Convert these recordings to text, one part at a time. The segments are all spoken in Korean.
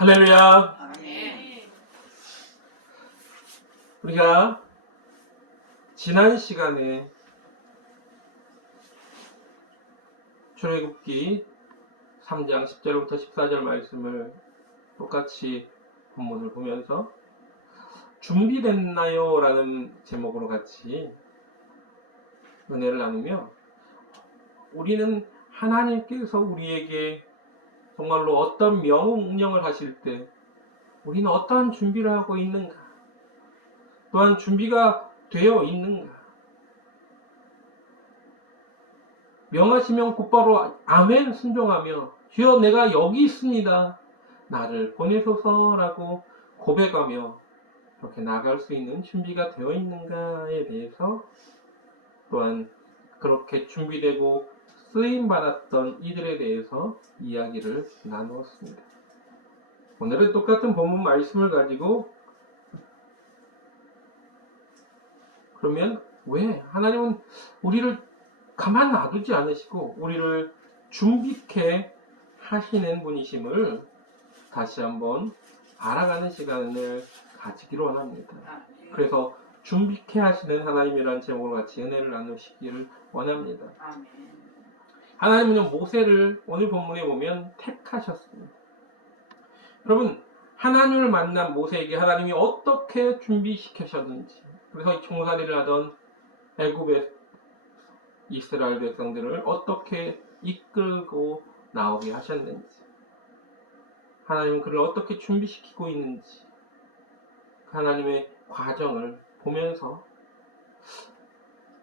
할렐루야. 아멘. 우리가 지난 시간에 출애굽기 3장 10절부터 14절 말씀을 똑같이 본문을 보면서 준비됐나요? 라는 제목으로 같이 은혜를 나누며, 우리는 하나님께서 우리에게 정말로 어떤 명령을 하실 때 우리는 어떠한 준비를 하고 있는가, 또한 준비가 되어 있는가. 명하시면 곧바로 아멘 순종하며 주여 내가 여기 있습니다, 나를 보내소서라고 고백하며 그렇게 나갈 수 있는 준비가 되어 있는가에 대해서, 또한 그렇게 준비되고 쓰임받았던 이들에 대해서 이야기를 나누었습니다. 오늘은 똑같은 본문 말씀을 가지고, 그러면 왜 하나님은 우리를 가만 놔두지 않으시고 우리를 준비케 하시는 분이심을 다시 한번 알아가는 시간을 가지기로 원합니다. 그래서 준비케 하시는 하나님이라는 제목으로 같이 은혜를 나누시기를 원합니다. 아멘. 하나님은 모세를 오늘 본문에 보면 택하셨습니다. 여러분, 하나님을 만난 모세에게 하나님이 어떻게 준비시키셨는지, 그래서 종살이를 하던 애굽의 이스라엘 백성들을 어떻게 이끌고 나오게 하셨는지, 하나님은 그를 어떻게 준비시키고 있는지, 하나님의 과정을 보면서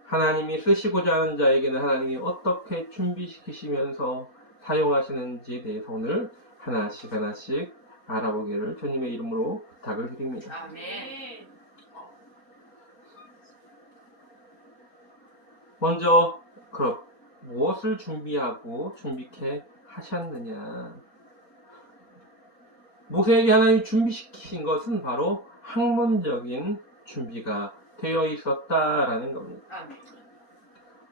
하나님이 쓰시고자 하는 자에게는 하나님이 어떻게 준비시키시면서 사용하시는지에 대해서 오늘 하나씩 하나씩 알아보기를 주님의 이름으로 부탁을 드립니다. 아멘. 먼저 무엇을 준비하고 준비케 하셨느냐. 모세에게 하나님이 준비시키신 것은 바로 학문적인 준비가 되어 있었다라는 겁니다. 아멘.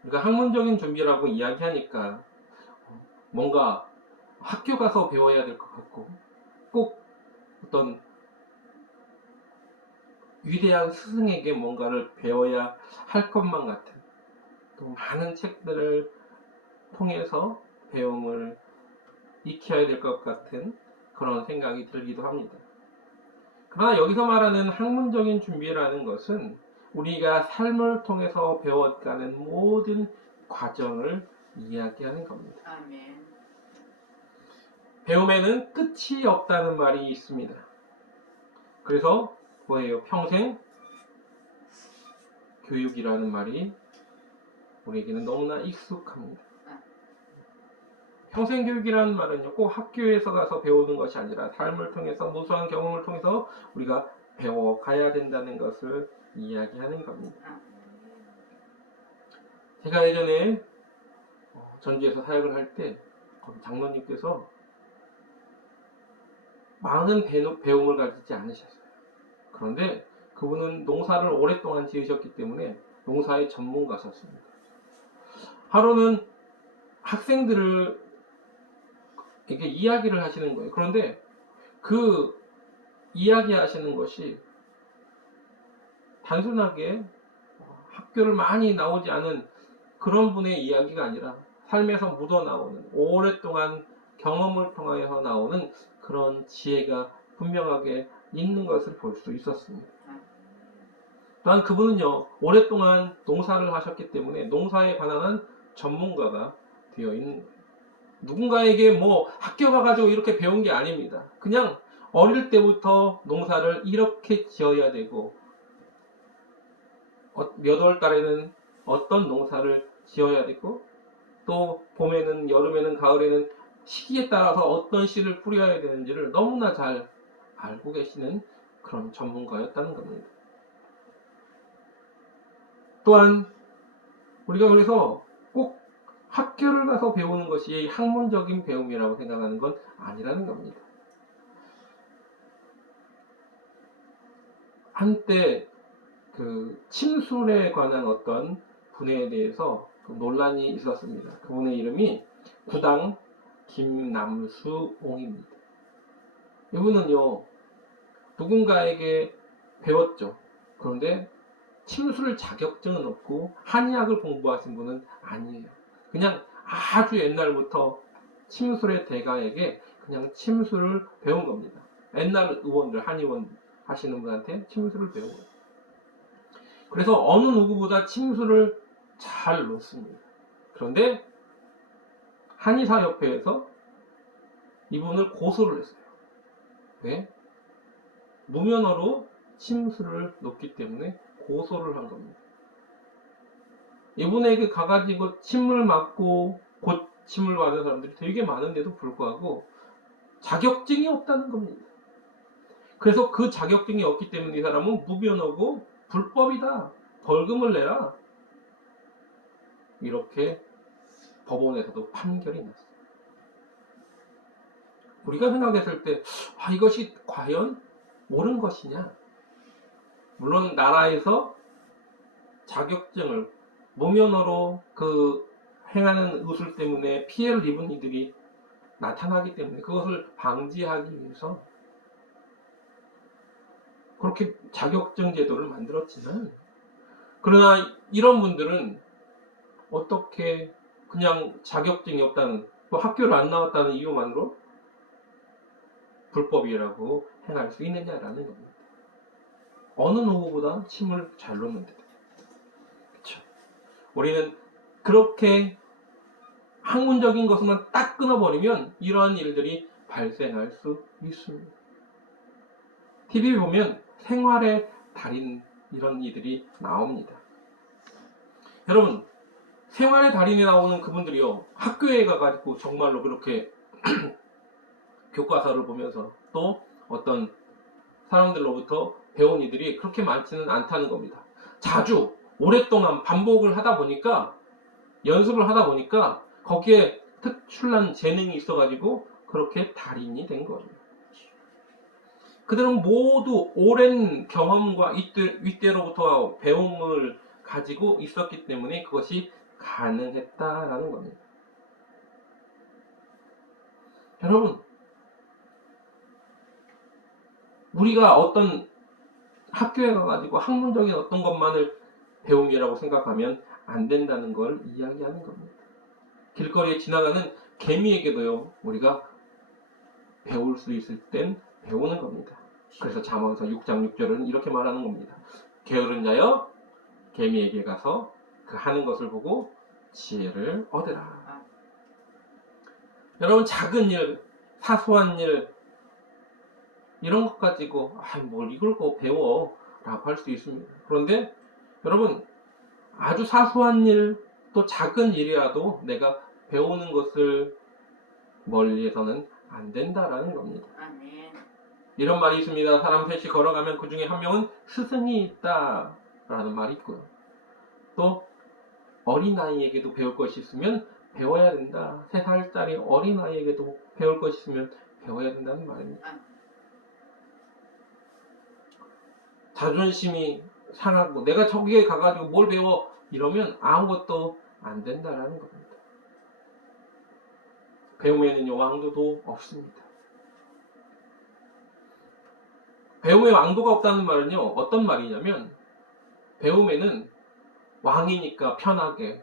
그러니까 학문적인 준비라고 이야기하니까 뭔가 학교 가서 배워야 될 것 같고, 꼭 어떤 위대한 스승에게 뭔가를 배워야 할 것만 같은, 또 많은 책들을 통해서 배움을 익혀야 될 것 같은 그런 생각이 들기도 합니다. 그러나 여기서 말하는 학문적인 준비라는 것은 우리가 삶을 통해서 배워가는 모든 과정을 이야기하는 겁니다. 아멘. 배움에는 끝이 없다는 말이 있습니다. 그래서 뭐예요? 평생 교육이라는 말이 우리에게는 너무나 익숙합니다. 평생 교육이라는 말은요, 꼭 학교에서 가서 배우는 것이 아니라 삶을 통해서, 무수한 경험을 통해서 우리가 배워가야 된다는 것을 이야기하는 겁니다. 제가 예전에 전주에서 사역을 할 때 장로님께서 많은 배움을 가지지 않으셨어요. 그런데 그분은 농사를 오랫동안 지으셨기 때문에 농사의 전문가셨습니다. 하루는 학생들을 이렇게 이야기를 하시는 거예요. 그런데 그 이야기 하시는 것이 단순하게 학교를 많이 나오지 않은 그런 분의 이야기가 아니라 삶에서 묻어나오는, 오랫동안 경험을 통하여 나오는 그런 지혜가 분명하게 있는 것을 볼 수 있었습니다. 또한 그분은요, 오랫동안 농사를 하셨기 때문에 농사에 관한 전문가가 되어 있는 거예요. 누군가에게 뭐 학교 가가지고 이렇게 배운 게 아닙니다. 그냥 어릴 때부터 농사를 이렇게 지어야 되고, 몇 월 달에는 어떤 농사를 지어야 되고, 또 봄에는, 여름에는, 가을에는 시기에 따라서 어떤 씨를 뿌려야 되는지를 너무나 잘 알고 계시는 그런 전문가였다는 겁니다. 또한 우리가 그래서 꼭 학교를 가서 배우는 것이 학문적인 배움이라고 생각하는 건 아니라는 겁니다. 한때 그 침술에 관한 어떤 분에 대해서 논란이 있었습니다. 그분의 이름이 구당 김남수옹입니다. 이분은요, 누군가에게 배웠죠. 그런데 침술 자격증은 없고 한의학을 공부하신 분은 아니에요. 그냥 아주 옛날부터 침술의 대가에게 그냥 침술을 배운 겁니다. 옛날 의원들, 한의원 하시는 분한테 침술을 배운 거예요. 그래서 어느 누구보다 침술을 잘 놓습니다. 그런데 한의사협회에서 이분을 고소를 했어요. 네? 무면허로 침술을 놓기 때문에 고소를 한 겁니다. 이분에게 가가지고 침을 맞고 고침을 받은 사람들이 되게 많은데도 불구하고 자격증이 없다는 겁니다. 그래서 그 자격증이 없기 때문에 이 사람은 무면허고 불법이다. 벌금을 내라. 이렇게 법원에서도 판결이 났어요. 우리가 생각했을 때 이것이 과연 옳은 것이냐? 물론 나라에서 자격증을 무면허로 행하는 의술 때문에 피해를 입은 이들이 나타나기 때문에 그것을 방지하기 위해서 그렇게 자격증 제도를 만들었지만, 그러나 이런 분들은 어떻게 그냥 자격증이 없다는, 또 학교를 안 나왔다는 이유만으로 불법이라고 행할 수 있느냐라는 겁니다. 어느 누구보다 침을 잘 놓는데, 그렇죠? 우리는 그렇게 학문적인 것만 딱 끊어버리면 이러한 일들이 발생할 수 있습니다. TV 보면 생활의 달인 이런 이들이 나옵니다. 여러분, 생활의 달인이 나오는 그분들이요, 학교에 가가지고 정말로 그렇게 교과서를 보면서 또 어떤 사람들로부터 배운 이들이 그렇게 많지는 않다는 겁니다. 자주 오랫동안 반복을 하다 보니까, 연습을 하다 보니까 거기에 특출난 재능이 있어가지고 그렇게 달인이 된 거예요. 그들은 모두 오랜 경험과 윗대로부터 배움을 가지고 있었기 때문에 그것이 가능했다라는 겁니다. 여러분, 우리가 어떤 학교에 가가지고 학문적인 어떤 것만을 배움이라고 생각하면 안 된다는 걸 이야기하는 겁니다. 길거리에 지나가는 개미에게도요, 우리가 배울 수 있을 땐 배우는 겁니다. 그래서 잠언서 6장 6절은 이렇게 말하는 겁니다. 게으른 자여, 개미에게 가서 그 하는 것을 보고 지혜를 얻으라. 여러분, 작은 일, 사소한 일, 이런 것 가지고 뭘 이걸 거 배워 라고 할 수 있습니다. 그런데 여러분, 아주 사소한 일, 또 작은 일이라도 내가 배우는 것을 멀리해서는 안 된다라는 겁니다. 아멘. 이런 말이 있습니다. 사람 셋이 걸어가면 그 중에 한 명은 스승이 있다 라는 말이 있고요. 또 어린아이에게도 배울 것이 있으면 배워야 된다. 3살짜리 어린아이에게도 배울 것이 있으면 배워야 된다는 말입니다. 자존심이 상하고 내가 저기에 가가지고 뭘 배워 이러면 아무것도 안 된다라는 겁니다. 배움에는 왕도도 없습니다. 배움에 왕도가 없다는 말은요, 어떤 말이냐면, 배움에는 왕이니까 편하게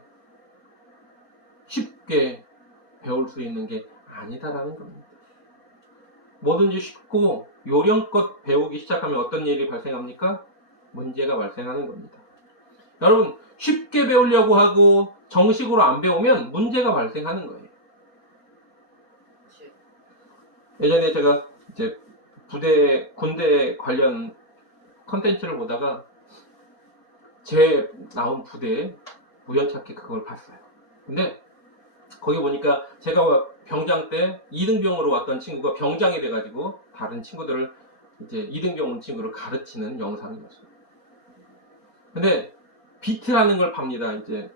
쉽게 배울 수 있는 게 아니다라는 겁니다. 뭐든지 쉽고 요령껏 배우기 시작하면 어떤 일이 발생합니까? 문제가 발생하는 겁니다. 여러분, 쉽게 배우려고 하고 정식으로 안 배우면 문제가 발생하는 거예요. 예전에 제가 이제 군대 관련 컨텐츠를 보다가 제 나온 부대에 우연찮게 그걸 봤어요. 근데 거기 보니까 제가 병장 때 2등병으로 왔던 친구가 병장이 돼가지고 다른 친구들을 이제 2등병 온 친구를 가르치는 영상이었어요. 근데 비트라는 걸 팝니다. 이제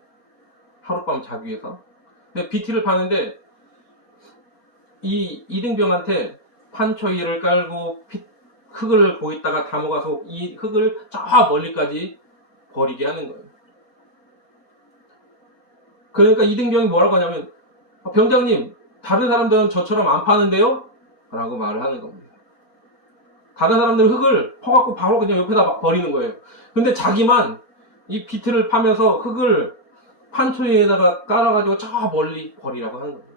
하룻밤 자기 위해서. 근데 비트를 파는데 이 2등병한테 판초이를 깔고 흙을 거기다가 담아가서 이 흙을 저 멀리까지 버리게 하는 거예요. 그러니까 2등병이 뭐라고 하냐면, 병장님, 다른 사람들은 저처럼 안 파는데요? 라고 말을 하는 겁니다. 다른 사람들은 흙을 퍼갖고 바로 그냥 옆에다 막 버리는 거예요. 근데 자기만 이 비트를 파면서 흙을 판초에다가 깔아가지고 저 멀리 버리라고 하는 거예요.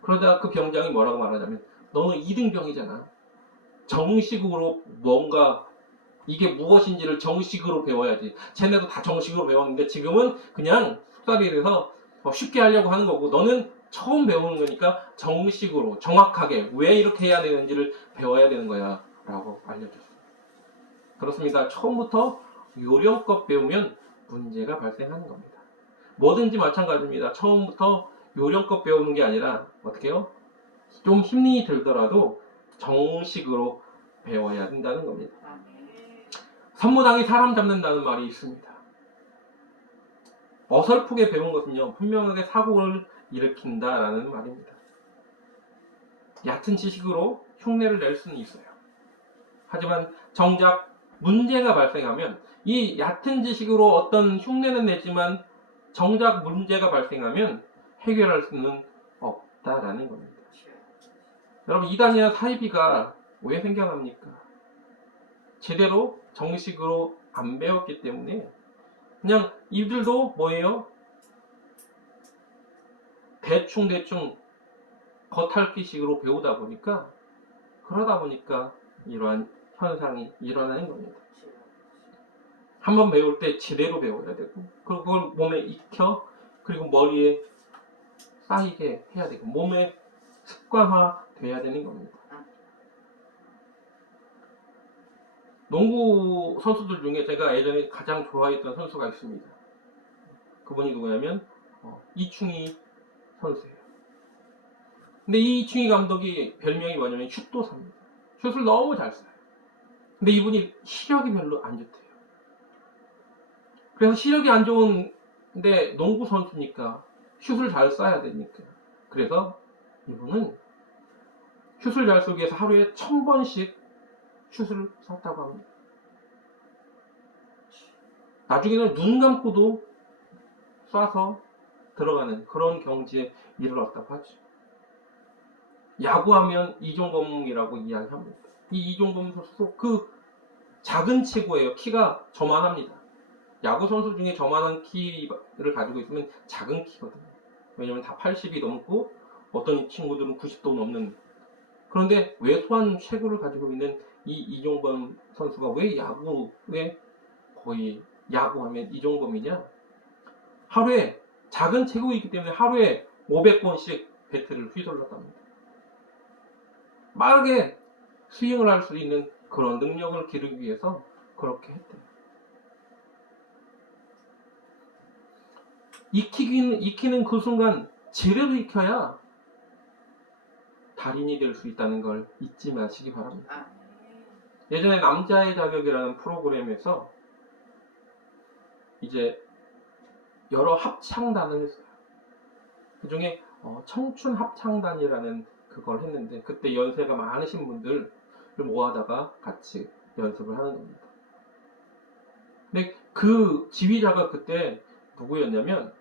그러자 그 병장이 뭐라고 말하냐면, 너는 이등병이잖아. 정식으로 뭔가 이게 무엇인지를 정식으로 배워야지. 쟤네도 다 정식으로 배웠는데 지금은 그냥 숙달이 돼서 쉽게 하려고 하는 거고, 너는 처음 배우는 거니까 정식으로 정확하게 왜 이렇게 해야 되는지를 배워야 되는 거야 라고 알려줬어요. 그렇습니다. 처음부터 요령껏 배우면 문제가 발생하는 겁니다. 뭐든지 마찬가지입니다. 처음부터 요령껏 배우는 게 아니라 어떻게 해요? 좀 힘이 들더라도 정식으로 배워야 된다는 겁니다. 선무당이 사람 잡는다는 말이 있습니다. 어설프게 배운 것은요, 분명하게 사고를 일으킨다라는 말입니다. 얕은 지식으로 흉내를 낼 수는 있어요. 하지만 정작 문제가 발생하면, 이 얕은 지식으로 어떤 흉내는 내지만 정작 문제가 발생하면 해결할 수는 없다라는 겁니다. 여러분, 이단이나 사이비가 왜 생겨납니까? 제대로 정식으로 안 배웠기 때문에. 그냥 이들도 뭐예요? 대충 겉핥기식으로 배우다 보니까, 그러다 보니까 이러한 현상이 일어나는 겁니다. 한번 배울 때 제대로 배워야 되고, 그리고 그걸 몸에 익혀, 그리고 머리에 쌓이게 해야 되고, 몸에 습관화 돼야 되는 겁니다. 농구 선수들 중에 제가 예전에 가장 좋아했던 선수가 있습니다. 그분이 누구냐면 이충희 선수예요. 근데 이 이충희 감독이 별명이 뭐냐면 슛도사입니다. 슛을 너무 잘 쏴요. 근데 이분이 시력이 별로 안 좋대요. 그래서 시력이 안 좋은데 농구 선수니까 슛을 잘 쏴야 되니까. 그래서 이분은 슛을 잘 쏘기 위해서 하루에 1000번씩 슛을 쐈다고 합니다. 나중에는 눈 감고도 쏴서 들어가는 그런 경지에 이르렀다고 하죠. 야구하면 이종범이라고 이야기합니다. 이 이종범 선수도 그 작은 체구예요. 키가 저만합니다. 야구 선수 중에 저만한 키를 가지고 있으면 작은 키거든요. 왜냐면 다 80이 넘고 어떤 친구들은 90도 넘는. 그런데 왜소한 체구를 가지고 있는 이 이종범 선수가 왜 야구에 거의 야구하면 이종범이냐? 하루에 작은 체구이기 때문에 하루에 500번씩 배트를 휘둘렀답니다. 빠르게 스윙을 할 수 있는 그런 능력을 기르기 위해서 그렇게 했대요. 익히는 그 순간 제대로 익혀야 달인이 될 수 있다는 걸 잊지 마시기 바랍니다. 예전에 남자의 자격이라는 프로그램에서 이제 여러 합창단을 했어요. 그 중에 청춘 합창단이라는 그걸 했는데, 그때 연세가 많으신 분들을 모아다가 같이 연습을 하는 겁니다. 근데 그 지휘자가 그때 누구였냐면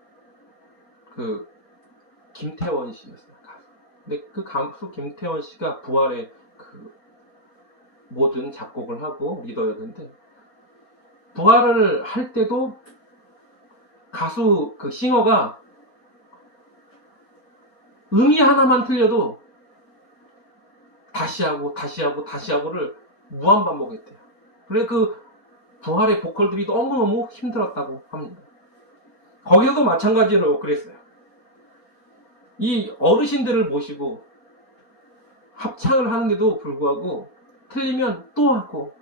그 김태원 씨였어요. 근데 그 가수 김태원 씨가 부활의 그 모든 작곡을 하고 리더였는데, 부활을 할 때도 가수 그 싱어가 음이 하나만 틀려도 다시 하고를 무한 반복했대요. 그래 그 부활의 보컬들이 너무너무 힘들었다고 합니다. 거기서도 마찬가지로 그랬어요. 이 어르신들을 모시고 합창을 하는데도 불구하고 틀리면 또 하고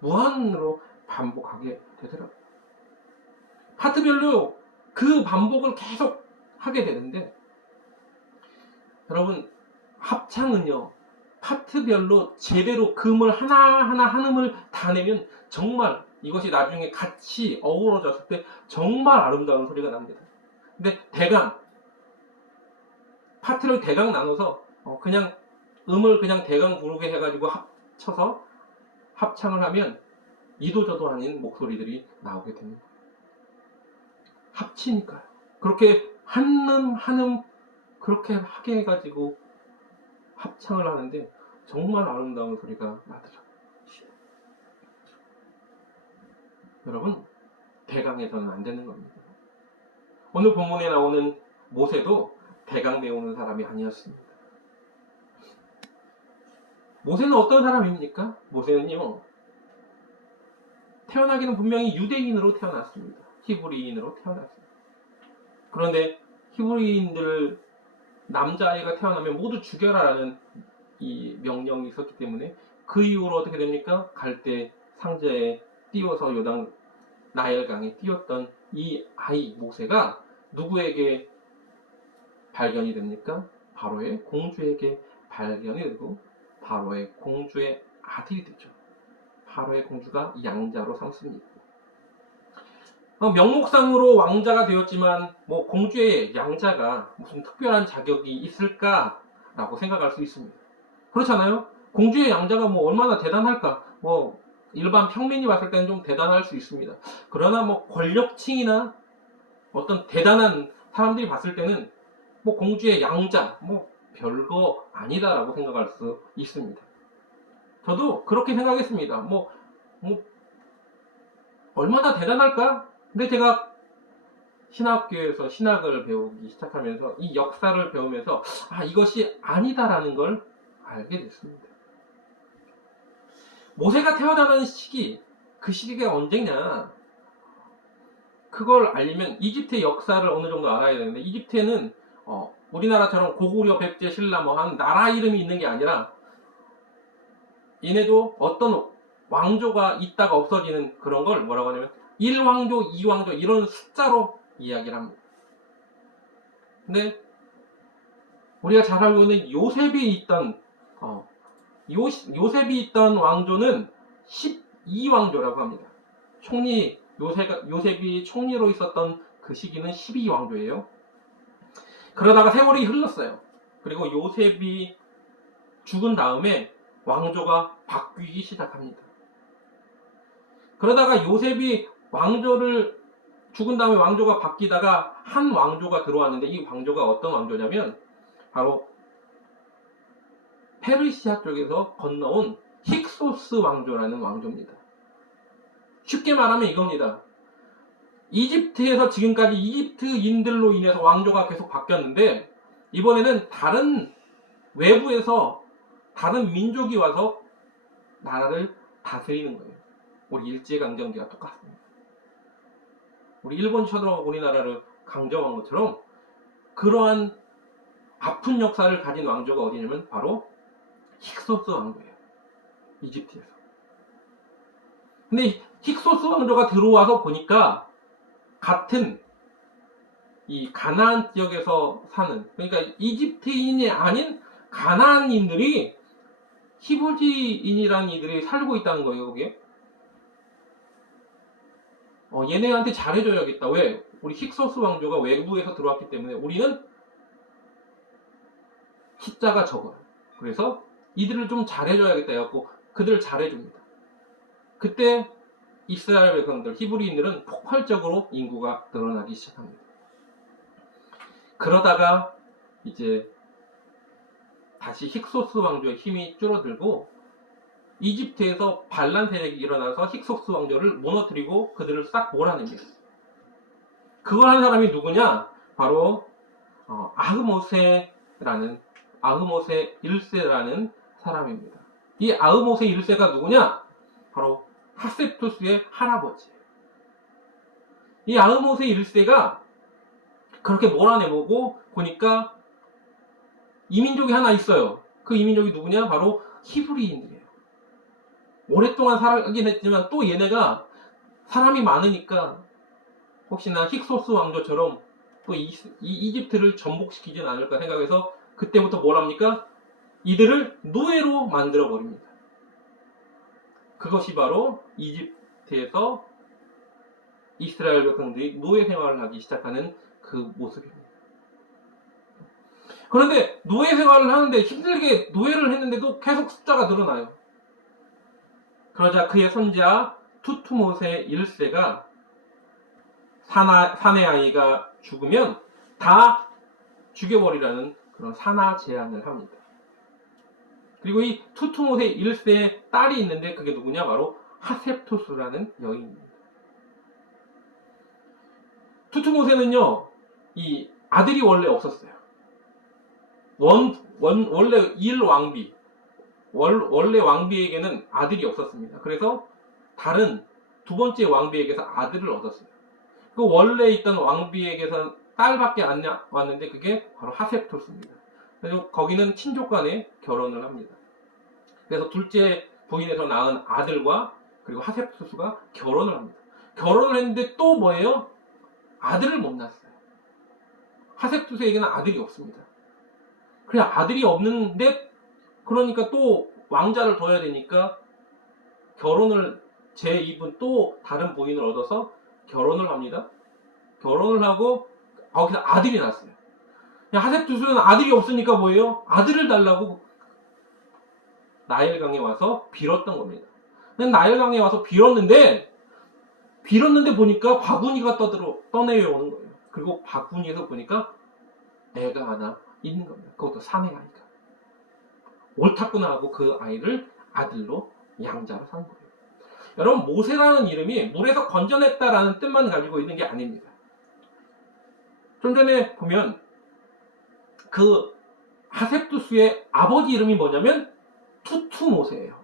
무한으로 반복하게 되더라고요. 파트별로 그 반복을 계속 하게 되는데, 여러분, 합창은요, 파트별로 제대로 금을 하나하나 한 음을 다 내면 정말 이것이 나중에 같이 어우러졌을 때 정말 아름다운 소리가 납니다. 근데 파트를 대강 나눠서 그냥 음을 그냥 대강 부르게 해가지고 합쳐서 합창을 하면 이도저도 아닌 목소리들이 나오게 됩니다. 합치니까요. 그렇게 한 음 그렇게 하게 해가지고 합창을 하는데 정말 아름다운 소리가 나더라고요. 여러분, 대강해서는 안 되는 겁니다. 오늘 본문에 나오는 모세도 대강 배우는 사람이 아니었습니다. 모세는 어떤 사람입니까? 모세는요, 태어나기는 분명히 유대인으로 태어났습니다. 히브리인으로 태어났습니다. 그런데 히브리인들 남자아이가 태어나면 모두 죽여라라는 이 명령이 있었기 때문에 그 이후로 어떻게 됩니까? 갈대 상자에 띄워서 요단 나일강에 띄웠던 이 아이 모세가 누구에게 발견이 됩니까? 바로의 공주에게 발견이 되고 바로의 공주의 아들이 되죠. 바로의 공주가 양자로 삼습니다. 명목상으로 왕자가 되었지만 뭐 공주의 양자가 무슨 특별한 자격이 있을까라고 생각할 수 있습니다. 그렇잖아요? 공주의 양자가 뭐 얼마나 대단할까? 뭐 일반 평민이 봤을 때는 좀 대단할 수 있습니다. 그러나 뭐 권력층이나 어떤 대단한 사람들이 봤을 때는 뭐 공주의 양자 뭐 별거 아니다라고 생각할 수 있습니다. 저도 그렇게 생각했습니다. 뭐 얼마나 대단할까? 근데 제가 신학교에서 신학을 배우기 시작하면서 이 역사를 배우면서 이것이 아니다라는 걸 알게 됐습니다. 모세가 태어나는 시기, 그 시기가 언제냐? 그걸 알려면 이집트의 역사를 어느 정도 알아야 되는데 이집트에는 우리나라처럼 고구려, 백제, 신라 뭐 한 나라 이름이 있는 게 아니라 얘네도 어떤 왕조가 있다가 없어지는 그런 걸 뭐라고 하냐면 1왕조, 2왕조 이런 숫자로 이야기를 합니다. 근데 우리가 잘 알고 있는 요셉이 있던 요셉이 있던 왕조는 12왕조라고 합니다. 요셉이 총리로 있었던 그 시기는 12왕조예요. 그러다가 세월이 흘렀어요. 그리고 요셉이 죽은 다음에 왕조가 바뀌기 시작합니다. 그러다가 요셉이 죽은 다음에 왕조가 바뀌다가 한 왕조가 들어왔는데 이 왕조가 어떤 왕조냐면 바로 페르시아 쪽에서 건너온 힉소스 왕조라는 왕조입니다. 쉽게 말하면 이겁니다. 이집트에서 지금까지 이집트인들로 인해서 왕조가 계속 바뀌었는데 이번에는 다른 외부에서 다른 민족이 와서 나라를 다스리는 거예요. 우리 일제강점기가 똑같습니다. 우리 일본이 쳐들어가 우리나라를 강점한 것처럼 그러한 아픈 역사를 가진 왕조가 어디냐면 바로 힉소스 왕조예요. 이집트에서. 근데 힉소스 왕조가 들어와서 보니까 같은 이 가나안 지역에서 사는 그러니까 이집트인이 아닌 가나안인들이 히브리인이라는 이들이 살고 있다는 거예요. 거기에. 얘네한테 잘해줘야겠다. 왜? 우리 힉소스 왕조가 외부에서 들어왔기 때문에 우리는 숫자가 적어요. 그래서 이들을 좀 잘해줘야겠다 해갖고 그들을 잘해줍니다. 그때 이스라엘 백성들, 히브리인들은 폭발적으로 인구가 늘어나기 시작합니다. 그러다가 이제 다시 힉소스 왕조의 힘이 줄어들고 이집트에서 반란 세력이 일어나서 힉소스 왕조를 무너뜨리고 그들을 싹 몰아냅니다. 그걸 한 사람이 누구냐? 바로 아흐모세 1세라는 사람입니다. 이 아흐모세 1세가 누구냐? 바로 하셉투스의 할아버지예요. 이 아흐모세 1세가 그렇게 몰아내보고 보니까 이민족이 하나 있어요. 그 이민족이 누구냐? 바로 히브리인들이에요. 오랫동안 살긴 했지만 또 얘네가 사람이 많으니까 혹시나 힉소스 왕조처럼 또 이집트를 전복시키진 않을까 생각해서 그때부터 뭘 합니까? 이들을 노예로 만들어 버립니다. 그것이 바로 이집트에서 이스라엘 백성들이 노예 생활을 하기 시작하는 그 모습입니다. 그런데 노예 생활을 하는데 힘들게 노예를 했는데도 계속 숫자가 늘어나요. 그러자 그의 손자 투투모세 1세가 사내 아이가 죽으면 다 죽여버리라는 그런 산하 제한을 합니다. 그리고 이 투투모세 1세의 딸이 있는데 그게 누구냐? 바로 하셉투스라는 여인입니다. 투투모세는요, 이 아들이 원래 없었어요. 원래 일왕비, 원래 왕비에게는 아들이 없었습니다. 그래서 다른 두 번째 왕비에게서 아들을 얻었어요. 그 원래 있던 왕비에게서 딸밖에 안 왔는데 그게 바로 하셉투스입니다. 그래서 거기는 친족 간에 결혼을 합니다. 그래서 둘째 부인에서 낳은 아들과 그리고 하셉투스가 결혼을 합니다. 결혼을 했는데 또 뭐예요? 아들을 못 낳았어요. 하셉투스에게는 아들이 없습니다. 그래 아들이 없는데 그러니까 또 왕자를 둬야 되니까 결혼을 제2분 또 다른 부인을 얻어서 결혼을 합니다. 결혼을 하고 거기서 아들이 났어요. 하셉투스는 아들이 없으니까 뭐예요? 아들을 달라고 나일강에 와서 빌었던 겁니다. 나일강에 와서 빌었는데 보니까 바구니가 떠내려오는 거예요. 그리고 바구니에서 보니까 애가 하나 있는 겁니다. 그것도 사내 아이가. 옳았구나 하고 그 아이를 아들로 양자로 산 거예요. 여러분 모세라는 이름이 물에서 건져냈다라는 뜻만 가지고 있는 게 아닙니다. 좀 전에 보면 그 하셉투스의 아버지 이름이 뭐냐면 투투모세예요.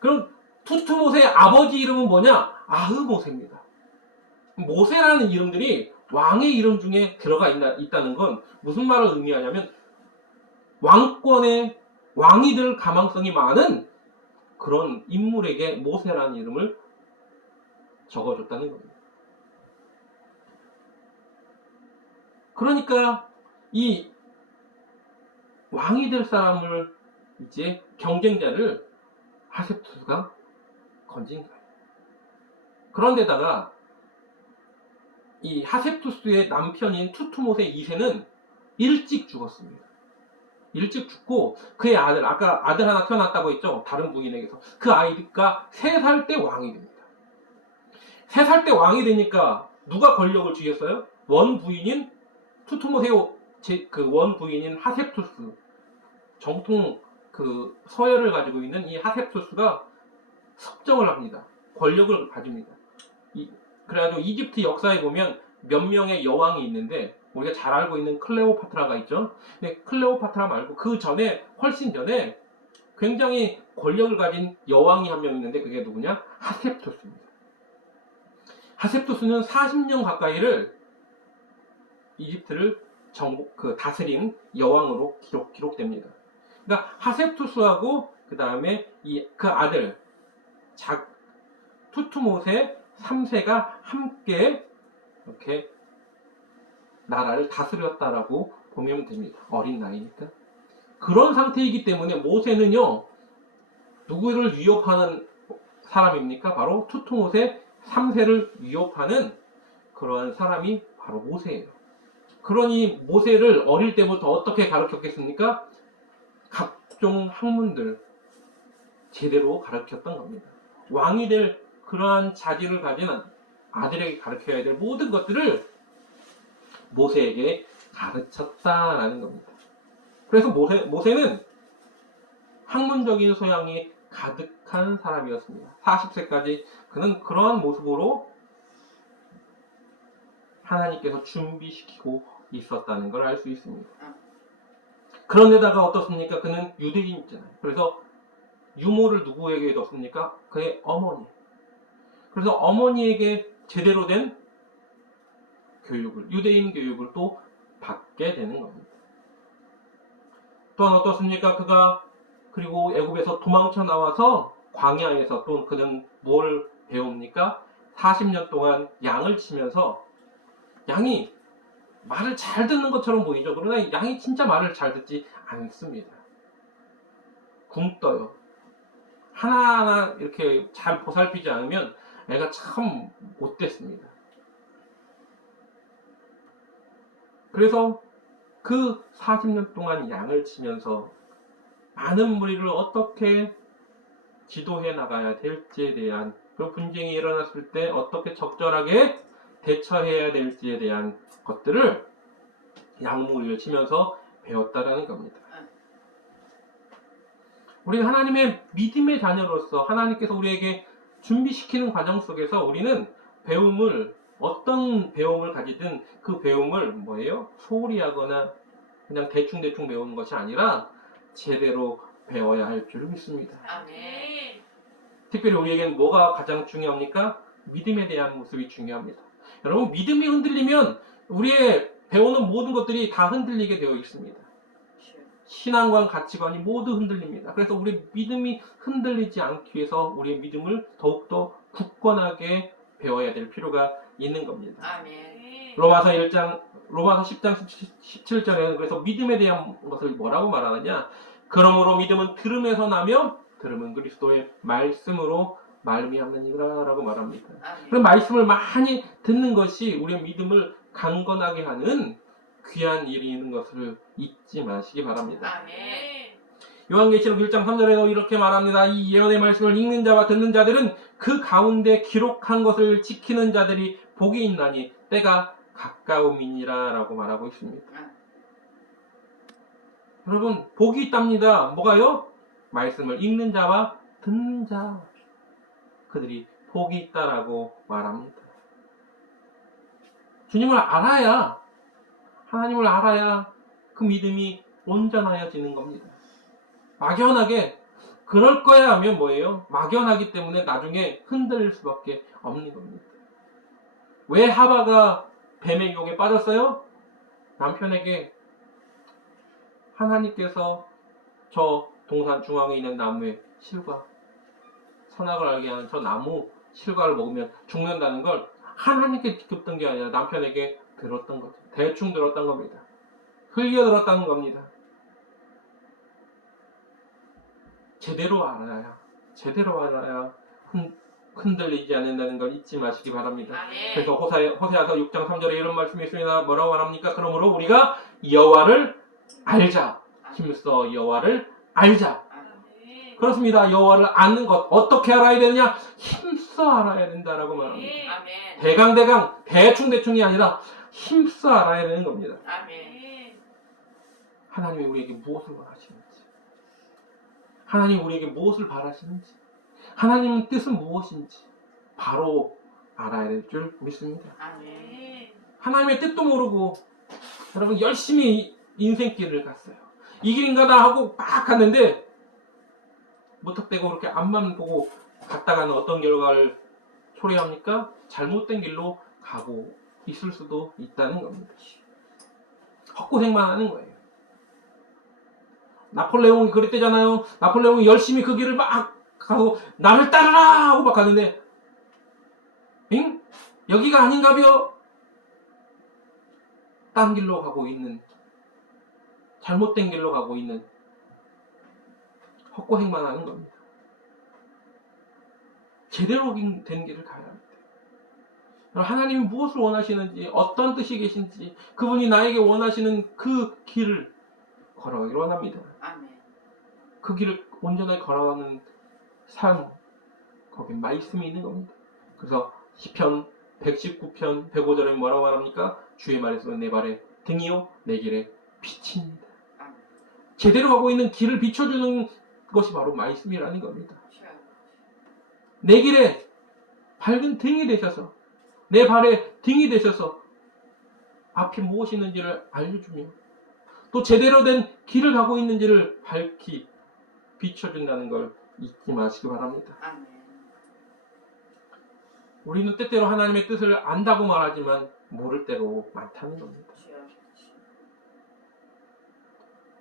그럼 투투모세의 아버지 이름은 뭐냐? 아흐모세입니다. 모세라는 이름들이 왕의 이름 중에 들어가 있다는 건 무슨 말을 의미하냐면 왕권의 왕이 될 가망성이 많은 그런 인물에게 모세라는 이름을 적어줬다는 겁니다. 그러니까 이 왕이 될 사람을 이제 경쟁자를 하셉투스가 건진 거예요. 그런데다가 이 하셉투스의 남편인 투투모세 2세는 일찍 죽었습니다. 일찍 죽고 그의 아들, 아까 아들 하나 태어났다고 했죠? 다른 부인에게서. 그 아이가 3살 때 왕이 됩니다. 3살 때 왕이 되니까 누가 권력을 쥐겠어요? 원부인인 투투모세 그 원부인인 하셉투스, 정통 그 서열을 가지고 있는 이 하셉투스가 섭정을 합니다. 권력을 가집니다. 그래가지고 이집트 역사에 보면 몇 명의 여왕이 있는데 우리가 잘 알고 있는 클레오파트라가 있죠. 근데 클레오파트라 말고 그 전에 훨씬 전에 굉장히 권력을 가진 여왕이 한 명 있는데 그게 누구냐? 하셉투스입니다. 하셉투스는 40년 가까이를 이집트를 다스린 여왕으로 기록됩니다. 그러니까 하셉투스하고 그 다음에 그 아들 투투모세 3세가 함께 이렇게 나라를 다스렸다라고 보면 됩니다. 어린 나이니까. 그런 상태이기 때문에 모세는요, 누구를 위협하는 사람입니까? 바로 투투모세 3세를 위협하는 그런 사람이 바로 모세예요. 그러니 모세를 어릴 때부터 어떻게 가르쳤겠습니까? 각종 학문들 제대로 가르쳤던 겁니다. 왕이 될 그러한 자질을 가진 아들에게 가르쳐야 될 모든 것들을 모세에게 가르쳤다라는 겁니다. 그래서 모세는 학문적인 소양이 가득한 사람이었습니다. 40세까지 그는 그러한 모습으로 하나님께서 준비시키고 있었다는 걸 알 수 있습니다. 그런데다가 어떻습니까? 그는 유대인이잖아요. 그래서 유모를 누구에게 줬습니까? 그의 어머니. 그래서 어머니에게 제대로 된 교육을, 유대인 교육을 또 받게 되는 겁니다. 또한 어떻습니까? 그가 그리고 애굽에서 도망쳐 나와서 광야에서 또 그는 뭘 배웁니까? 40년 동안 양을 치면서 양이 말을 잘 듣는 것처럼 보이죠. 그러나 양이 진짜 말을 잘 듣지 않습니다. 굶떠요. 하나하나 이렇게 잘 보살피지 않으면 애가 참 못됐습니다. 그래서 그 40년 동안 양을 치면서 많은 무리를 어떻게 지도해 나가야 될지에 대한, 그리고 분쟁이 일어났을 때 어떻게 적절하게 대처해야 될지에 대한 것들을 양무리를 치면서 배웠다라는 겁니다. 우리는 하나님의 믿음의 자녀로서 하나님께서 우리에게 준비시키는 과정 속에서 우리는 배움을, 어떤 배움을 가지든 그 배움을 뭐예요? 소홀히 하거나 그냥 대충대충 배우는 것이 아니라 제대로 배워야 할 줄 믿습니다. 아멘. 특별히 우리에게는 뭐가 가장 중요합니까? 믿음에 대한 모습이 중요합니다. 여러분, 믿음이 흔들리면 우리의 배우는 모든 것들이 다 흔들리게 되어 있습니다. 신앙관, 가치관이 모두 흔들립니다. 그래서 우리 믿음이 흔들리지 않기 위해서 우리의 믿음을 더욱더 굳건하게 배워야 될 필요가 있는 겁니다. 아멘. 로마서 10장 17절에는 그래서 믿음에 대한 것을 뭐라고 말하느냐? 그러므로 믿음은 들음에서 나며 들음은 그리스도의 말씀으로 말미암느니라 라고 말합니다. 아멘. 그럼 말씀을 많이 듣는 것이 우리의 믿음을 강건하게 하는 귀한 일이 있는 것을 잊지 마시기 바랍니다. 아멘. 요한계시록 1장 3절에도 이렇게 말합니다. 이 예언의 말씀을 읽는 자와 듣는 자들은 그 가운데 기록한 것을 지키는 자들이 복이 있나니 때가 가까움이니라 라고 말하고 있습니다. 여러분, 복이 있답니다. 뭐가요? 말씀을 읽는 자와 듣는 자, 그들이 복이 있다라고 말합니다. 주님을 알아야, 하나님을 알아야 그 믿음이 온전하여지는 겁니다. 막연하게 그럴 거야 하면 뭐예요? 막연하기 때문에 나중에 흔들릴 수밖에 없는 겁니다. 왜 하와가 뱀의 유혹에 빠졌어요? 남편에게 하나님께서 저 동산 중앙에 있는 나무의 실과, 선악을 알게 하는 저 나무 실과를 먹으면 죽는다는 걸 하나님께 듣던 게 아니라 남편에게 들었던 거죠. 대충 들었던 겁니다. 흘려 들었다는 겁니다. 제대로 알아야 흔들리지 않는다는 걸 잊지 마시기 바랍니다. 아멘. 그래서 호세아서 6장 3절에 이런 말씀이 있습니다. 뭐라고 말합니까? 그러므로 우리가 여호와를 알자. 힘써 여호와를 알자. 아멘. 그렇습니다. 여호와를 아는 것, 어떻게 알아야 되느냐? 힘써 알아야 된다라고 말합니다. 아멘. 대강 대충이 아니라 힘써 알아야 되는 겁니다. 아멘. 하나님이 우리에게 무엇을 원하시는지, 하나님이 우리에게 무엇을 바라시는지, 하나님의 뜻은 무엇인지 바로 알아야 될 줄 믿습니다. 아멘. 하나님의 뜻도 모르고 여러분 열심히 인생길을 갔어요. 이 길인가다 하고 막 갔는데 무턱대고 그렇게 앞만 보고 갔다가는 어떤 결과를 초래합니까? 잘못된 길로 가고 있을 수도 있다는 겁니다. 헛고생만 하는 거예요. 나폴레옹이 그랬대잖아요. 나폴레옹이 열심히 그 길을 막 가고 나를 따르라 하고 막 가는데 응? 여기가 아닌가벼? 딴 길로 가고 있는, 잘못된 길로 가고 있는 헛고생만 하는 겁니다. 제대로 된 길을 가야 합니다. 하나님이 무엇을 원하시는지, 어떤 뜻이 계신지, 그분이 나에게 원하시는 그 길을 걸어가기를 원합니다. 아멘. 그 길을 온전하게 걸어가는 삶, 거기 말씀이 있는 겁니다. 그래서 시편 119편 105절에 뭐라고 말합니까? 주의 말씀은 내 발에 등이요 내 길에 빛입니다. 아멘. 제대로 가고 있는 길을 비춰주는 것이 바로 말씀이라는 겁니다. 내 길에 밝은 등이 되셔서, 내 발에 등이 되셔서 앞이 무엇이 있는지를 알려주며 또 제대로 된 길을 가고 있는지를 밝히 비춰준다는 걸 잊지 마시기 바랍니다. 아멘. 우리는 때때로 하나님의 뜻을 안다고 말하지만 모를 때도 많다는 겁니다.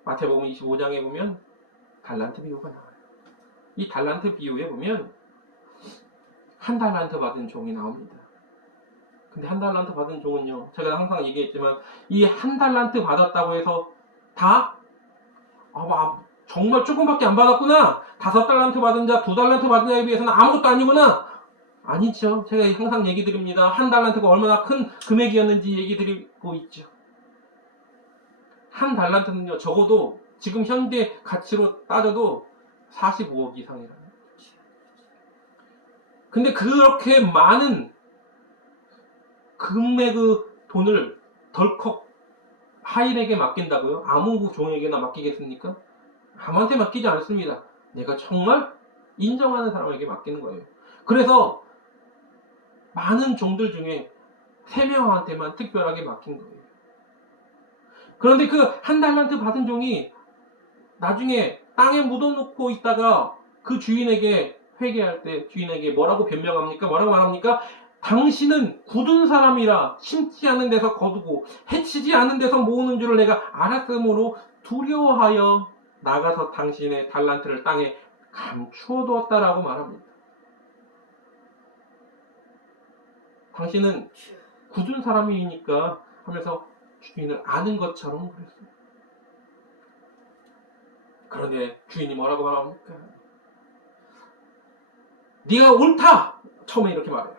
마태복음 25장에 보면 달란트 비유가 나와요. 이 달란트 비유에 보면 한 달란트 받은 종이 나옵니다. 근데 한 달란트 받은 종은요, 제가 항상 얘기했지만 이 한 달란트 받았다고 해서 다 정말 조금밖에 안 받았구나, 5달란트 받은 자 2달란트 받은 자에 비해서는 아무것도 아니구나, 아니죠. 제가 항상 얘기 드립니다. 한 달란트가 얼마나 큰 금액이었는지 얘기 드리고 있죠. 한 달란트는요, 적어도 지금 현재 가치로 따져도 45억 이상이라는 거죠. 근데 그렇게 많은 금액의 돈을 덜컥 하인에게 맡긴다고요? 아무 종에게나 맡기겠습니까? 아무한테 맡기지 않습니다. 내가 정말 인정하는 사람에게 맡기는 거예요. 그래서 많은 종들 중에 3명한테만 특별하게 맡긴 거예요. 그런데 그 한 달란트 받은 종이 나중에 땅에 묻어놓고 있다가 그 주인에게 회개할 때 주인에게 뭐라고 변명합니까? 뭐라고 말합니까? 당신은 굳은 사람이라 심지 않은 데서 거두고 해치지 않은 데서 모으는 줄을 내가 알았으므로 두려워하여 나가서 당신의 달란트를 땅에 감추어 두었다라고 말합니다. 당신은 굳은 사람이니까 하면서 주인을 아는 것처럼 그랬어요. 그런데 주인이 뭐라고 말합니까? 네가 옳다! 처음에 이렇게 말해요.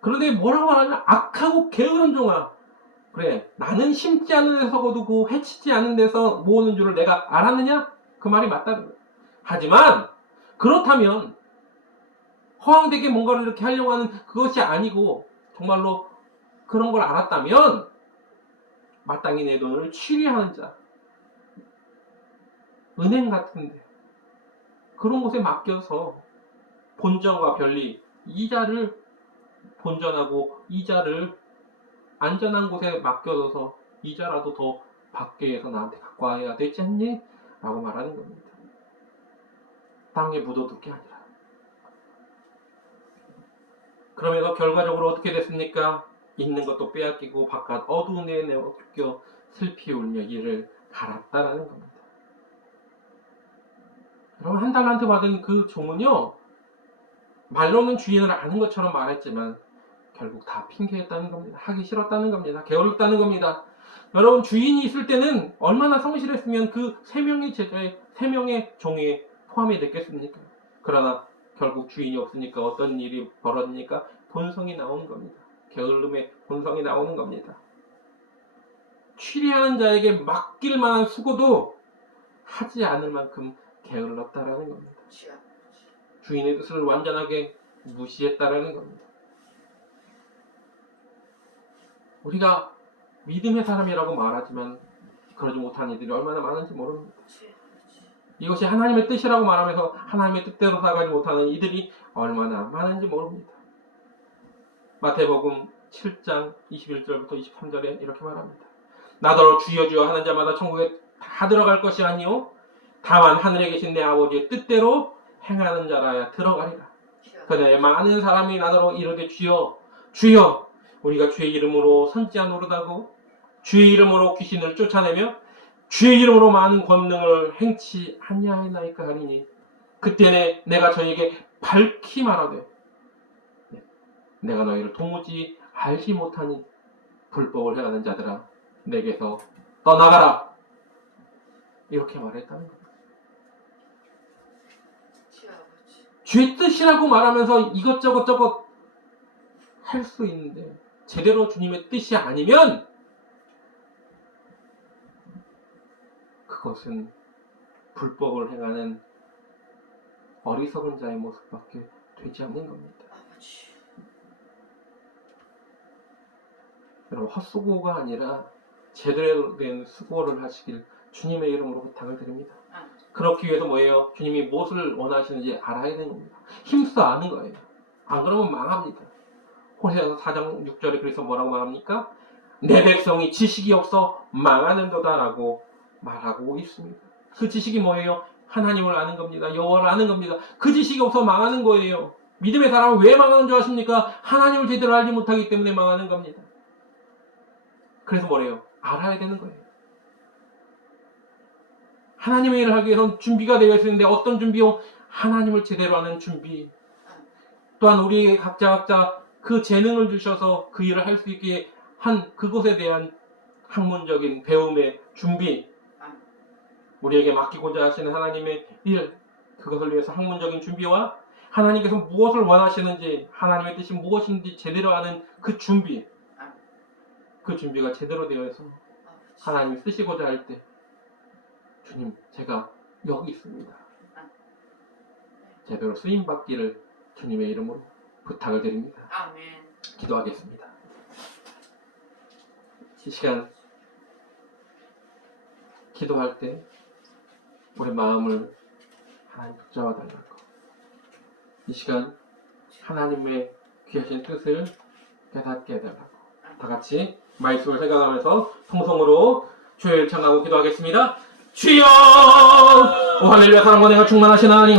그런데 뭐라고 말하냐? 악하고 게으른 종아. 그래, 나는 심지 않은 데서 거두고 해치지 않은 데서 모으는 줄을 내가 알았느냐? 그 말이 맞다는 거예요. 하지만 그렇다면 허황되게 뭔가를 이렇게 하려고 하는 그것이 아니고 정말로 그런 걸 알았다면 마땅히 내 돈을 취리하는 자, 은행 같은데 그런 곳에 맡겨서 본전과 별리 이자를 본전하고 이자를 안전한 곳에 맡겨둬서 이자라도 더 받게 해서 나한테 갖고 와야 되지 않니? 라고 말하는 겁니다. 땅에 묻어둘 게 아니라. 그러면서 결과적으로 어떻게 됐습니까? 있는 것도 빼앗기고 바깥 어두운 데에 내어 슬피 울며 이를 갈았다라는 겁니다. 여러분, 한 달란트 받은 그 종은요, 말로는 주인을 아는 것처럼 말했지만 결국 다 핑계했다는 겁니다. 하기 싫었다는 겁니다. 게을렀다는 겁니다. 여러분, 주인이 있을 때는 얼마나 성실했으면 그 3명의 제자의 3명의 종에 포함이 됐겠습니까? 그러나 결국 주인이 없으니까 어떤 일이 벌어지니까 본성이 나오는 겁니다. 게을름의 본성이 나오는 겁니다. 취리하는 자에게 맡길 만한 수고도 하지 않을 만큼 게을렀다라는 겁니다. 주인의 뜻을 완전하게 무시했다라는 겁니다. 우리가 믿음의 사람이라고 말하지만 그러지 못한 이들이 얼마나 많은지 모릅니다. 이것이 하나님의 뜻이라고 말하면서 하나님의 뜻대로 살아가지 못하는 이들이 얼마나 많은지 모릅니다. 마태복음 7장 21절부터 23절에 이렇게 말합니다. 나더러 주여 주여 하는 자마다 천국에 다 들어갈 것이 아니요 다만 하늘에 계신 내 아버지의 뜻대로 행하는 자라야 들어가리라. 그때 많은 사람이 나더러 이르되 주여 주여 우리가 주의 이름으로 선지자 노릇하고 주의 이름으로 귀신을 쫓아내며 주의 이름으로 많은 권능을 행치 아니하였나이까 하리니 그때는 내가 저에게 밝히 말하되 내가 너희를 도무지 알지 못하니 불법을 행하는 자들아 내게서 떠나가라 이렇게 말했다는 겁니다. 주의 뜻이라고 말하면서 이것저것 할 수 있는데 제대로 주님의 뜻이 아니면 그것은 불법을 행하는 어리석은 자의 모습밖에 되지 않는 겁니다. 여러분, 헛수고가 아니라 제대로 된 수고를 하시길 주님의 이름으로 부탁을 드립니다. 그렇기 위해서 뭐예요? 주님이 무엇을 원하시는지 알아야 되는 겁니다. 힘써 아는 거예요. 안 그러면 망합니다. 호세아서 4장 6절에 그래서 뭐라고 말합니까? 내 백성이 지식이 없어 망하는도다 라고 말하고 있습니다. 그 지식이 뭐예요? 하나님을 아는 겁니다. 여호와를 아는 겁니다. 그 지식이 없어 망하는 거예요. 믿음의 사람은 왜 망하는 줄 아십니까? 하나님을 제대로 알지 못하기 때문에 망하는 겁니다. 그래서 뭐래요? 알아야 되는 거예요. 하나님의 일을 하기 위해서는 준비가 되어 있는데 어떤 준비요? 하나님을 제대로 아는 준비. 또한 우리에게 각자 그 재능을 주셔서 그 일을 할 수 있게 한 그것에 대한 학문적인 배움의 준비. 우리에게 맡기고자 하시는 하나님의 일, 그것을 위해서 학문적인 준비와 하나님께서 무엇을 원하시는지, 하나님의 뜻이 무엇인지 제대로 아는 그 준비. 그 준비가 제대로 되어서 하나님이 쓰시고자 할 때 주님, 제가 여기 있습니다. 제대로 쓰임받기를 주님의 이름으로 부탁을 드립니다. 아멘. 기도하겠습니다. 이 시간 기도할 때 우리 마음을 하나님 붙잡아 달라고. 이 시간 하나님의 귀하신 뜻을 깨닫게 해달라고. 다 같이 말씀을 생각하면서 통성으로 주의 일 청하고 기도하겠습니다. 주여! 오 할렐루야. 사랑과 내가 충만하신 하나님